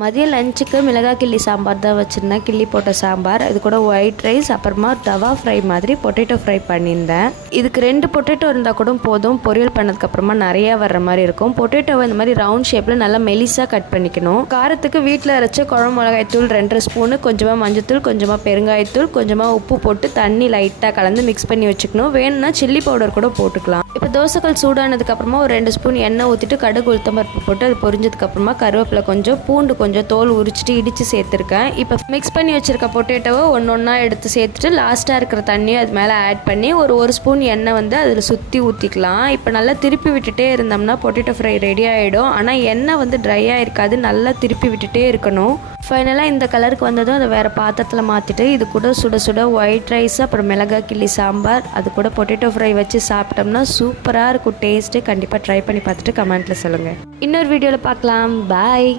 மதியம் லஞ்சுக்கு மிளகாய் கிள்ளி சாம்பார் தான் வச்சுருந்தேன். கிள்ளி போட்ட சாம்பார், இது கூட ஒயிட் ரைஸ், அப்புறமா தவா ஃப்ரை மாதிரி பொட்டேட்டோ ஃப்ரை பண்ணியிருந்தேன். இதுக்கு 2 பொட்டேட்டோ இருந்தால் கூட போதும். பொரியல் பண்ணதுக்கப்புறமா நிறையா வர்ற மாதிரி இருக்கும். பொட்டேட்டோவை இந்த மாதிரி ரவுண்ட் ஷேப்பில் நல்லா மெலிசாக கட் பண்ணிக்கணும். காரத்துக்கு வீட்டில் அரைச்ச குழம்பு மிளகாய்த்தூள் 2 ஸ்பூனு, கொஞ்சமாக மஞ்சத்தூள், கொஞ்சமாக பெருங்காயத்தூள், கொஞ்சமாக உப்பு போட்டு தண்ணி லைட்டாக கலந்து மிக்ஸ் பண்ணி வச்சுக்கணும். வேணும்னா சில்லி பவுடர் கூட போட்டுக்கலாம். இப்போ தோசைக்கல் சூடானதுக்கப்புறமா ஒரு 2 ஸ்பூன் எண்ணெய் ஊற்றிட்டு கடுகு உளுத்தம்பருப்பு போட்டு அது பொரிஞ்சதுக்கப்புறமா கருவேப்பிலை கொஞ்சம், பூண்டு கொஞ்சம் தோல் உரிச்சிட்டு இடித்து சேர்த்துருக்கேன். இப்போ மிக்ஸ் பண்ணி வச்சுருக்க பொட்டேட்டோவை ஒன்றா எடுத்து சேர்த்துட்டு லாஸ்ட்டாக இருக்கிற தண்ணியை அது மேலே ஆட் பண்ணி ஒரு ஸ்பூன் எண்ணெய் அதில் சுற்றி ஊற்றிக்கலாம். இப்போ நல்லா திருப்பி விட்டுட்டே இருந்தோம்னா பொட்டேட்டோ ஃப்ரை ரெடி ஆகிடும். ஆனால் எண்ணெய் ட்ரையாக இருக்காது, நல்லா திருப்பி விட்டுட்டே இருக்கணும். ஃபைனலாக இந்த கலருக்கு வந்ததும் அதை வேறு பாத்திரத்தில் மாற்றிட்டு இது கூட சுட சுட ஒயிட் ரைஸ், அப்புறம் மிளகாய் கிள்ளி சாம்பார், அது கூட பொட்டேட்டோ ஃப்ரை வச்சு சாப்பிட்டோம்னா சூப்பராக இருக்கும் டேஸ்ட்டு. கண்டிப்பாக ட்ரை பண்ணி பார்த்துட்டு கமெண்ட்டில் சொல்லுங்கள். இன்னொரு வீடியோவில் பார்க்கலாம். பாய்.